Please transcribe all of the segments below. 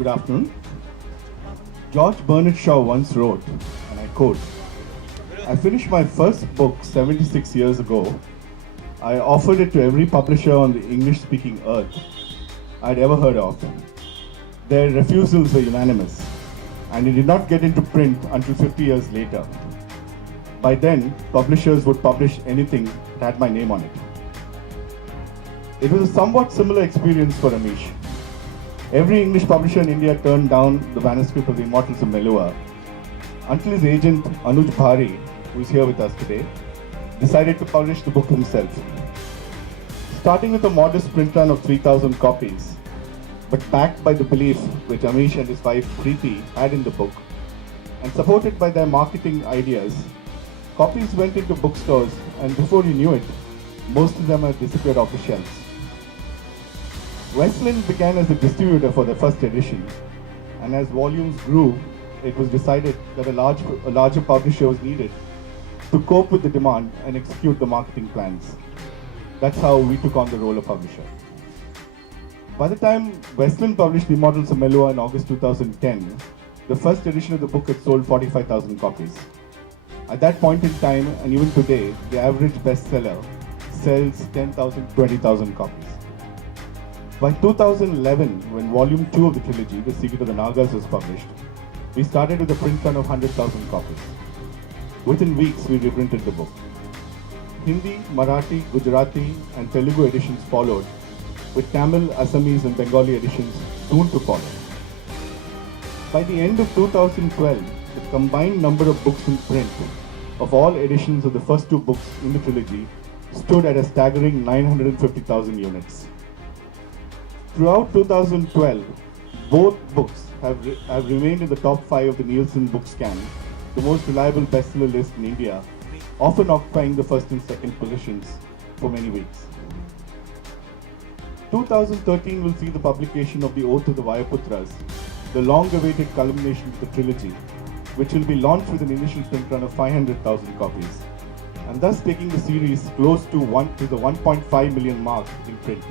Good afternoon. George Bernard Shaw once wrote, and I quote, I finished my first book 76 years ago. I offered it to every publisher on the English-speaking earth I'd ever heard of. Their refusals were unanimous, and it did not get into print until 50 years later. By then, publishers would publish anything that had my name on it. It was a somewhat similar experience for Amish. Every English publisher in India turned down the manuscript of The Immortals of Melua until his agent Anuj Bhari, who is here with us today, decided to publish the book himself. Starting with a modest print run of 3,000 copies, but backed by the belief which Amish and his wife Preeti had in the book, and supported by their marketing ideas, copies went into bookstores, and before you knew it, most of them had disappeared off the shelves. Wesleyan began as a distributor for the first edition, and as volumes grew, it was decided that a larger publisher was needed to cope with the demand and execute the marketing plans. That's how we took on the role of publisher. By the time Wesleyan published The Immortals of Melua in August 2010, the first edition of the book had sold 45,000 copies. At that point in time, and even today, the average bestseller sells 10,000 to 20,000 copies. By 2011, when Volume 2 of the trilogy, The Secret of the Nagas, was published, we started with a print run of 100,000 copies. Within weeks, we reprinted the book. Hindi, Marathi, Gujarati, and Telugu editions followed, with Tamil, Assamese, and Bengali editions soon to follow. By the end of 2012, the combined number of books in print of all editions of the first two books in the trilogy stood at a staggering 950,000 units. Throughout 2012, both books have remained in the top 5 of the Nielsen Bookscan, the most reliable bestseller list in India, often occupying the first and second positions for many weeks. 2013 will see the publication of The Oath of the Vayaputras, the long-awaited culmination of the trilogy, which will be launched with an initial print run of 500,000 copies, and thus taking the series close to the 1.5 million mark in print.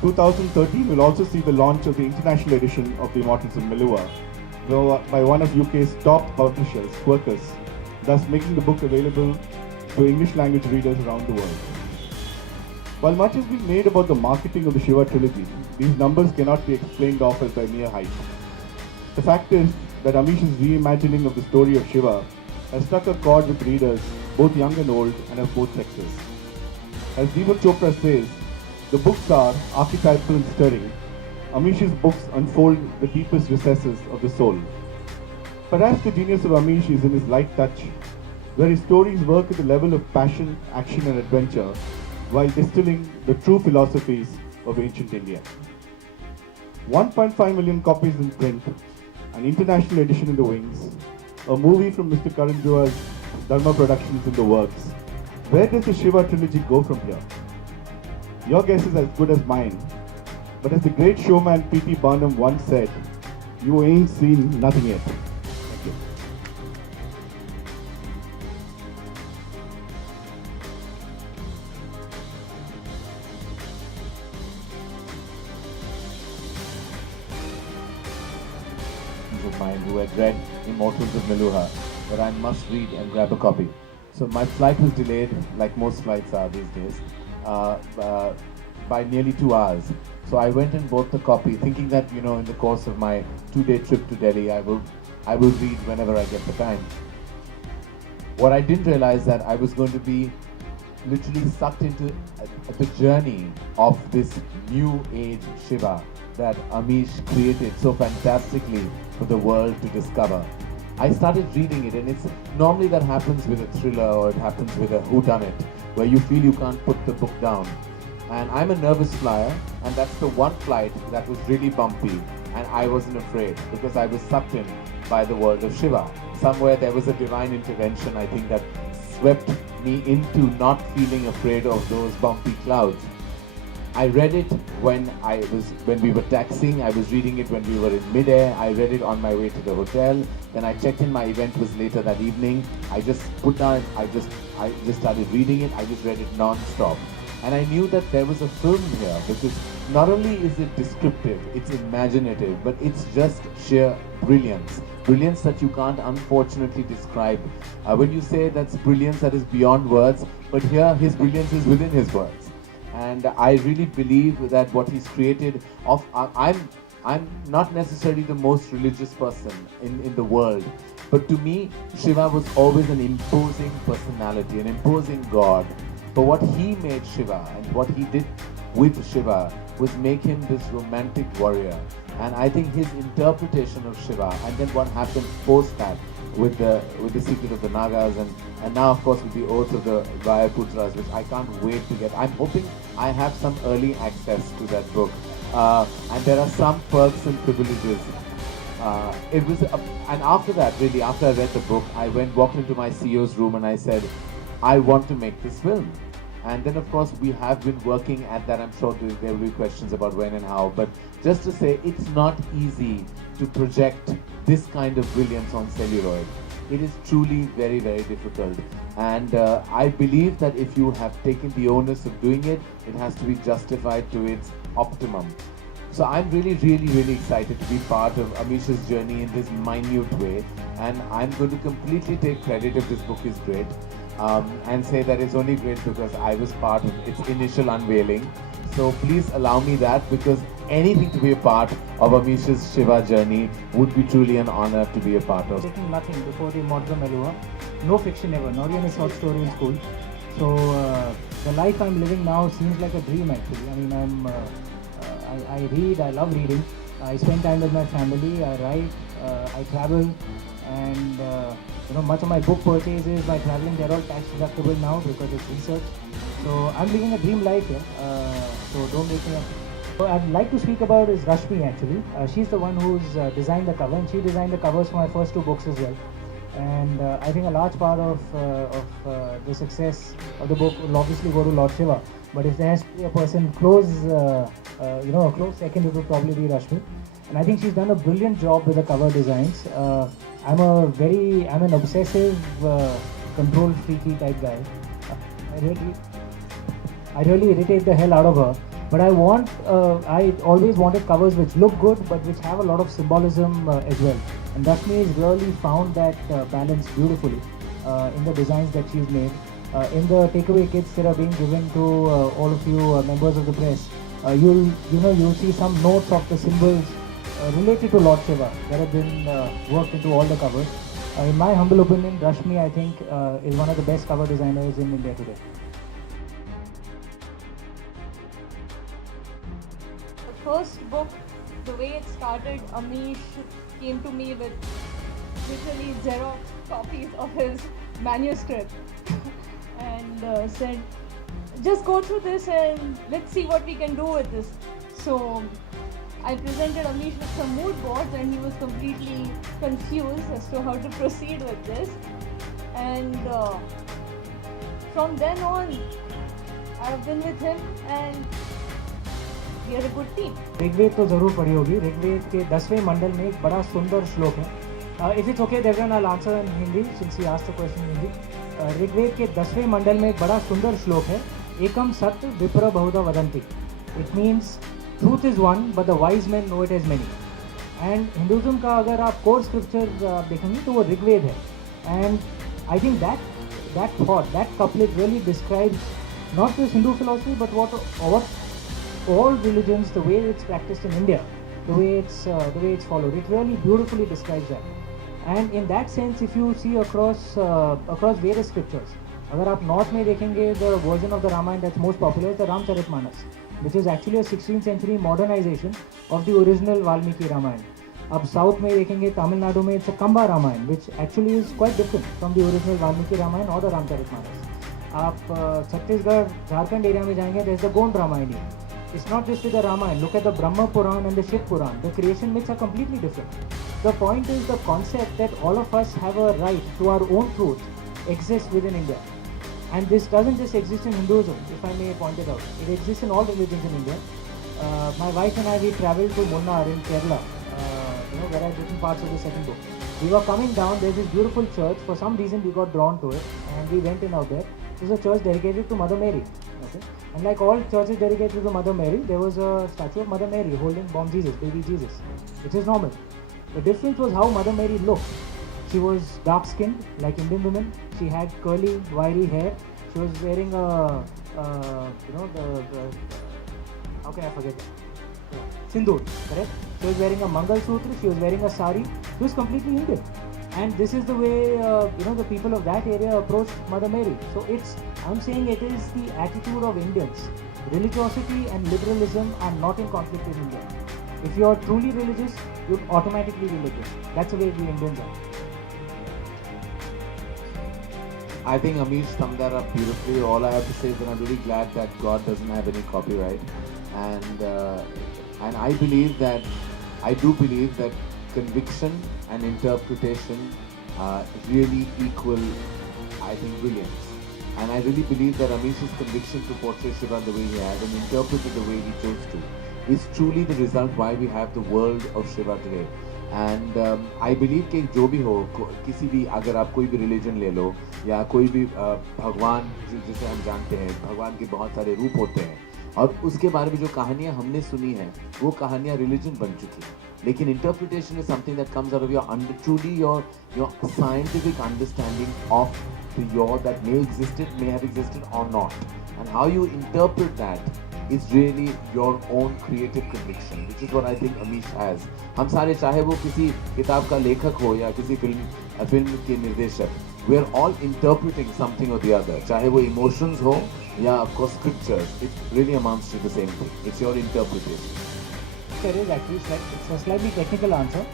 2013 will also see the launch of the international edition of The Immortals of Melua by one of UK's top publishers, Quercus, thus making the book available to English language readers around the world. While much has been made about the marketing of the Shiva trilogy, these numbers cannot be explained off as by mere hype. The fact is that Amish's reimagining of the story of Shiva has struck a chord with readers, both young and old, and of both sexes. As Deepak Chopra says, the books are archetypal and stirring. Amish's books unfold the deepest recesses of the soul. Perhaps the genius of Amish is in his light touch, where his stories work at the level of passion, action, and adventure, while distilling the true philosophies of ancient India. 1.5 million copies in print, an international edition in the wings, a movie from Mr. Karan Johar's Dharma Productions in the works. Where does the Shiva trilogy go from here? Your guess is as good as mine. But as the great showman P.T. Barnum once said, you ain't seen nothing yet. Thank you. Of mine who had read Immortals of Meluha, that I must read and grab a copy. So my flight was delayed, like most flights are these days, by nearly 2 hours. So I went and bought the copy, thinking that in the course of my 2-day trip to Delhi, I will read whenever I get the time. What I didn't realize that I was going to be literally sucked into the journey of this new age Shiva that Amish created so fantastically for the world to discover. I started reading it, and it's normally that happens with a thriller or it happens with a whodunit, where you feel you can't put the book down. And I'm a nervous flyer, and that's the one flight that was really bumpy, and I wasn't afraid because I was sucked in by the world of Shiva. Somewhere there was a divine intervention, I think, that swept me into not feeling afraid of those bumpy clouds. I read it when we were taxiing. I was reading it when we were in midair. I read it on my way to the hotel. Then I checked in. My event was later that evening. I just put down. I just started reading it. I just read it non-stop. And I knew that there was a film here because not only is it descriptive, it's imaginative, but it's just sheer brilliance. Brilliance that you can't unfortunately describe. When you say that's brilliance that is beyond words, but here his brilliance is within his words. And I really believe that what he's created I'm not necessarily the most religious person in the world, but to me, Shiva was always an imposing personality, an imposing god. But what he made Shiva and what he did with Shiva was make him this romantic warrior. And I think his interpretation of Shiva and then what happened post that with the secret of the Nagas and now of course with the oath of the Vayaputras, which I can't wait to get. I'm hoping I have some early access to that book. And there are some perks and privileges. And after that, really, after I read the book, I walked into my CEO's room and I said, I want to make this film. And then, of course, we have been working at that. I'm sure there will be questions about when and how. But just to say, it's not easy to project this kind of brilliance on celluloid. It is truly very, very difficult. And I believe that if you have taken the onus of doing it, it has to be justified to its optimum. So I'm really, really, really excited to be part of Amish's journey in this minute way. And I'm going to completely take credit if this book is great. And say that it's only great because I was part of its initial unveiling. So please allow me that, because anything to be a part of Amish's Shiva journey would be truly an honor to be a part of. Taking nothing before the Modram Elua, no fiction ever, not even a short story in school. So the life I'm living now seems like a dream actually. I mean, I read, I love reading, I spend time with my family, I write, I travel, and much of my book purchases, my traveling, they're all tax deductible now because it's research. So I'm living a dream life here. So don't make me up. What I'd like to speak about is Rashmi actually. She's the one who's designed the cover, and she designed the covers for my first two books as well. And I think a large part of the success of the book will obviously go to Lord Shiva. But if there has to be a person close, a close second, it would probably be Rashmi. And I think she's done a brilliant job with the cover designs. I'm an obsessive, control freaky type guy. I really irritate the hell out of her. But I always wanted covers which look good, but which have a lot of symbolism as well. And Rashmi has really found that balance beautifully in the designs that she's made. In the takeaway kits that are being given to all of you members of the press, you'll see some notes of the symbols related to Lord Shiva that have been worked into all the covers. In my humble opinion, Rashmi, I think, is one of the best cover designers in India today. The first book, the way it started, Amish came to me with literally Xerox copies of his manuscript and said, just go through this and let's see what we can do with this. So I presented Amish with some mood boards and he was completely confused as to how to proceed with this. And from then on, I've been with him and we are a good team. Rigveda तो जरूर पढ़ी होगी. ऋग्वेद के 10वें मंडल में एक बड़ा सुंदर श्लोक है. If it's okay, Devran, I'll answer in Hindi since he asked the question in Hindi. Rigveda के 10वें मंडल में एक बड़ा सुंदर श्लोक है. एकम सत्य विप्र बहुधा वदन्ति. It means truth is one, but the wise men know it as many. And Hinduism का अगर आप core scriptures देखेंगे तो वो ऋग्वेद है. And I think that thought, that couplet really describes not just Hindu philosophy, but what all religions, the way it's practiced in India, the way it's followed. It really beautifully describes that. And in that sense, if you see across various scriptures, अगर आप north में देखेंगे, the version of the Ramayana that's most popular is the Ramcharitmanas, which is actually a 16th century modernization of the original Valmiki Ramayana. अब south में देखेंगे, Tamil Nadu में it's a Kamba Ramayana, which actually is quite different from the original Valmiki Ramayana or the Ramcharitmanas. आप Chhattisgarh, Jharkhand area में जाएंगे, there's the Gond Ramayana. It's not just with the Ramayana. Look at the Brahma Puran and the Shiv Puran. The creation myths are completely different. The point is the concept that all of us have a right to our own truth exists within India. And this doesn't just exist in Hinduism, if I may point it out. It exists in all religions in India. My wife and I, we traveled to Munnar in Kerala, where I've written parts of the second book. We were coming down, there's this beautiful church. For some reason, we got drawn to it and we went in out there. It was a church dedicated to Mother Mary. Okay, and like all churches dedicated to Mother Mary, there was a statue of Mother Mary holding bomb Jesus, baby Jesus, which is normal. The difference was how Mother Mary looked. She was dark-skinned, like Indian women. She had curly, wiry hair. She was wearing a, the how can I forget that? Sindoor, correct? She was wearing a Mangal Sutra. She was wearing a sari. She was completely Indian. And this is the way the people of that area approached Mother Mary. So I'm saying it is the attitude of Indians. Religiosity and liberalism are not in conflict in India. If you are truly religious, you're automatically religious. That's the way we Indians are. I think Amish summed that up beautifully. All I have to say is that I'm really glad that God doesn't have any copyright, and I do believe that conviction and interpretation really equal, I think, brilliance. And I really believe that Amish's conviction to portray Shiva the way he had and interpret it the way he chose to is truly the result why we have the world of Shiva today. And I believe कि जो भी हो, किसी भी, अगर आप कोई भी रिलीजन ले लो या कोई भी भगवान जिसे हम जानते हैं, भगवान के बहुत सारे रूप होते हैं और उसके बारे में जो कहानियाँ हमने सुनी हैं वो कहानियाँ रिलीजन बन चुकी हैं. लेकिन interpretation is something that comes out of your truly your scientific understanding of the your that may have existed or not, and how you interpret that is really your own creative conviction, which is what I think Amish has. हम सारे, चाहे वो किसी किताब का लेखक हो या किसी फिल्म के निर्देशक, we are all interpreting something or the other. चाहे वो emotions हो या of course scriptures, it really amounts to the same thing. It's your interpretation. There is actually it's a slightly technical answer.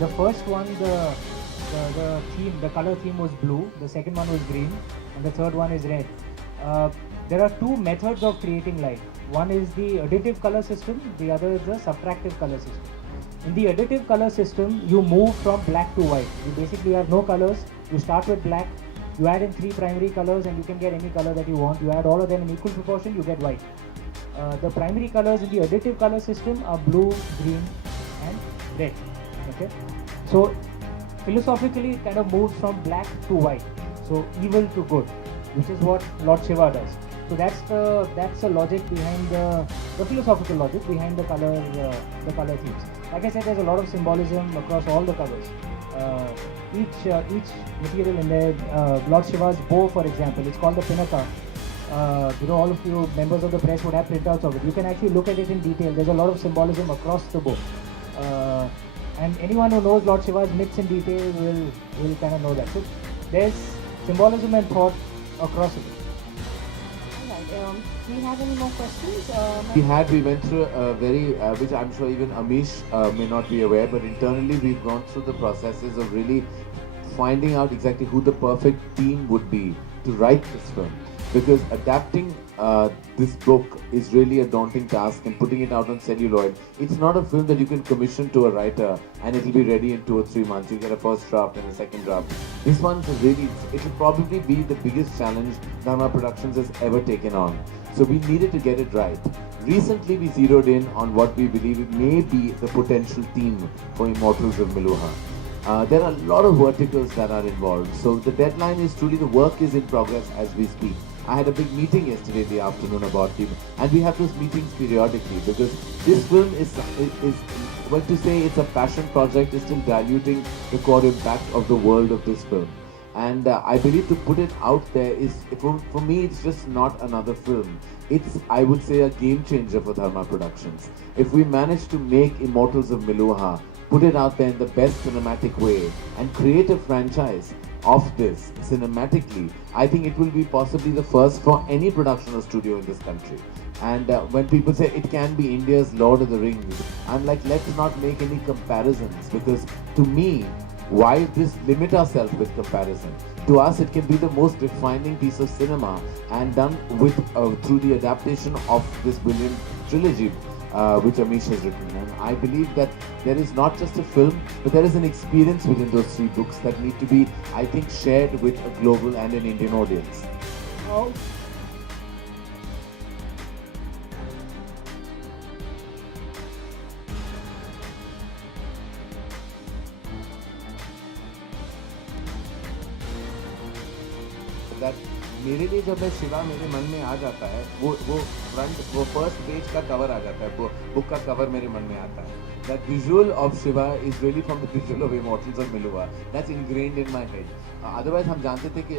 The first one, the theme, the color theme was blue. The second one was green, and the third one is red. There are two methods of creating light. One is the additive color system. The other is the subtractive color system. In the additive color system, you move from black to white. You basically have no colors. You start with black. You add in 3 primary colors, and you can get any color that you want. You add all of them in equal proportion. You get white. The primary colors in the additive color system are blue, green, and red. Okay. So philosophically, it kind of moves from black to white. So evil to good, which is what Lord Shiva does. So that's the logic behind the philosophical logic behind the color themes. Like I said, there's a lot of symbolism across all the colors. Each material in there. Lord Shiva's bow, for example, it's called the Pinaka. All of you members of the press would have printouts of it. You can actually look at it in detail. There's a lot of symbolism across the bow. And anyone who knows Lord Shiva's myths in detail will kind of know that. So there's symbolism and thought across it. Do you have any more questions? We went through a very, which I'm sure even Amish may not be aware, but internally we've gone through the processes of really finding out exactly who the perfect team would be to write this film. Because adapting this book is really a daunting task, and putting it out on celluloid, it's not a film that you can commission to a writer and it'll be ready in 2 or 3 months. You get a first draft and a second draft. This one's really, it will probably be the biggest challenge Dharma Productions has ever taken on. So we needed to get it right. Recently we zeroed in on what we believe may be the potential theme for Immortals of Meluha. There are a lot of verticals that are involved. So the deadline is truly, the work is in progress as we speak. I had a big meeting yesterday in the afternoon about it, and we have those meetings periodically because this film is well, to say it's a passion project is still diluting the core impact of the world of this film. And I believe to put it out there is, for me, it's just not another film. It's, I would say, a game changer for Dharma Productions. If we manage to make Immortals of Meluha, put it out there in the best cinematic way, and create a franchise of this cinematically, I think it will be possibly the first for any production or studio in this country. And when people say it can be India's Lord of the Rings, I'm like, let's not make any comparisons, because to me, why this limit ourselves with comparison? To us, it can be the most defining piece of cinema, and done with through the adaptation of this brilliant trilogy which Amish has written. And I believe that there is not just a film, but there is an experience within those 3 books that need to be, I think, shared with a global and an Indian audience. Oh. That मेरे लिए जब मैं शिवा मेरे मन में आ जाता है, वो फर्स्ट पेज का कवर आ जाता है, वो बुक का कवर मेरे मन में आता है. That visual of Shiva is really from the visual of Immortals of Meluha. That's ingrained in my head. Otherwise हम जानते थे कि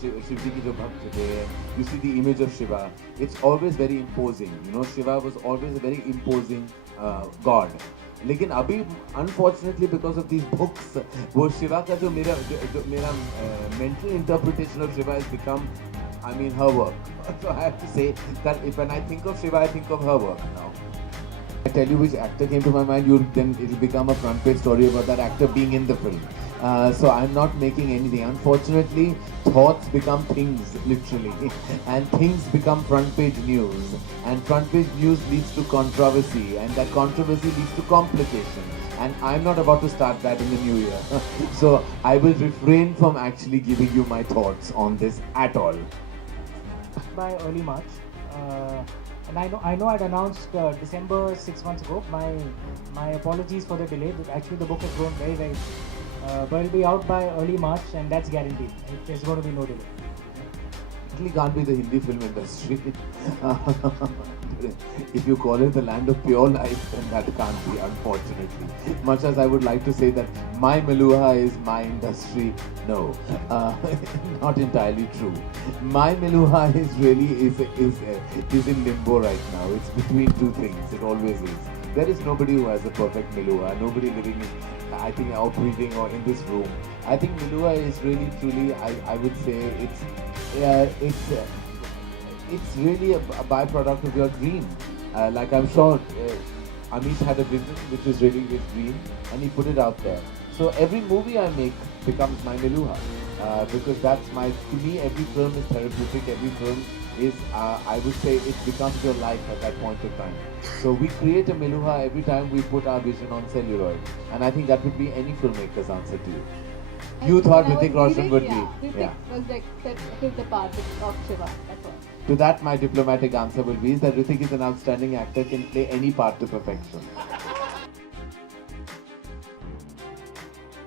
शिव जी की जो भक्त थे, you see the image of Shiva, it's always very imposing. You know, Shiva was always a very imposing god. लेकिन अभी unfortunately because of these books, वो शिवा का जो मेरा mental interpretation of Shiva has become, I mean, her work. So I have to say that when I think of Shiva, I think of her work now. I tell you which actor came to my mind, then it'll become a front page story about that actor being in the film. So I'm not making anything. Unfortunately, thoughts become things, literally, and things become front page news, and front page news leads to controversy, and that controversy leads to complication. And I'm not about to start that in the new year. So I will refrain from actually giving you my thoughts on this at all. By early March. And I know I'd announced December 6 months ago. My apologies for the delay. Actually, the book has grown very, very. But it'll be out by early March, and that's guaranteed. There's going to be no delay. It can't be the Hindi film industry. If you call it the land of pure life, then that can't be, unfortunately. Much as I would like to say that my Meluha is my industry, no, not entirely true. My Meluha is really is in limbo right now. It's between two things. It always is. There is nobody who has a perfect Meluha. Nobody living in, I think, out breathing or in this room. I think Meluha is really, truly, I would say, it's really a byproduct of your dream. Like I'm sure Amish had a vision which is really his dream, and he put it out there. So every movie I make becomes my Meluha, because that's to me every film is therapeutic. Every film is, I would say, it becomes your life at that point of time. So we create a Meluha every time we put our vision on celluloid, and I think that would be any filmmaker's answer to you. You thought Hrithik Roshan would be. Hrithik was like that is the part of Shiva. That's all. To that, my diplomatic answer will be that Hrithik is an outstanding actor, can play any part to perfection.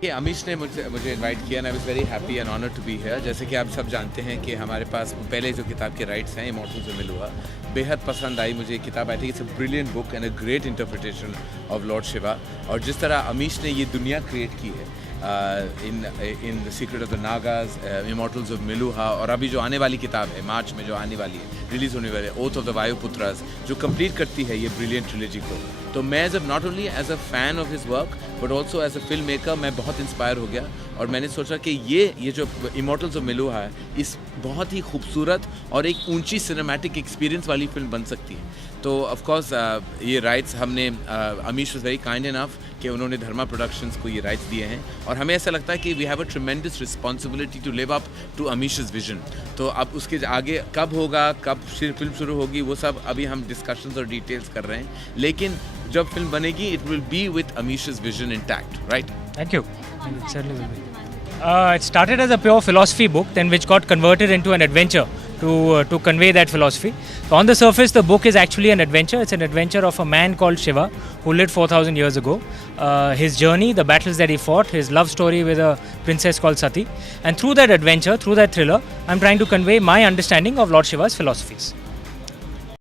कि अमीश ने मुझे invite किया, and I was very happy and honoured to be here. जैसे कि आप सब जानते हैं कि हमारे पास पहले जो किताब के राइट्स हैं इमॉर्टल्स ऑफ मेलुहा, बेहद पसंद आई मुझे ये किताब. I think it's a brilliant book and a great interpretation of Lord Shiva. और जिस तरह अमीश ने ये दुनिया क्रिएट की है in the secret of the Nagas, immortals of Meluha, और अभी जो आने वाली किताब है मार्च में जो आने वाली है, रिलीज़ होने वाली है, ओथ ऑफ द वायुपुत्रास, जो कंप्लीट करती है ये ब्रिलियंट ट्रिलॉजी को. तो मैं not only as a fan of his work but also as a film maker मैं बहुत इंस्पायर हो गया, और मैंने सोचा कि ये जो इमॉर्टल्स ऑफ मेलुहा है इस बहुत ही खूबसूरत और एक ऊंची सिनेमैटिक एक्सपीरियंस वाली फिल्म बन सकती है. तो ऑफ कोर्स ये राइट्स हमने Amish was very kind enough कि उन्होंने धर्मा प्रोडक्शंस को ये राइट्स दिए हैं, और हमें ऐसा लगता है कि we have a tremendous responsibility to live up to Amish's vision. तो अब उसके आगे कब होगा, कब फिल्म शुरू होगी, वो सब अभी हम डिस्कशंस और डिटेल्स कर रहे हैं, लेकिन जब फिल्म बनेगी it will be with Amish's vision intact, right? Thank you. It certainly will be. It started as a pure philosophy book, then which got converted into an adventure to convey that philosophy. So on the surface, the book is actually an adventure. It's an adventure of a man called Shiva who lived 4,000 years ago. His journey, the battles that he fought, his love story with a princess called Sati. And through that adventure, through that thriller, I'm trying to convey my understanding of Lord Shiva's philosophies.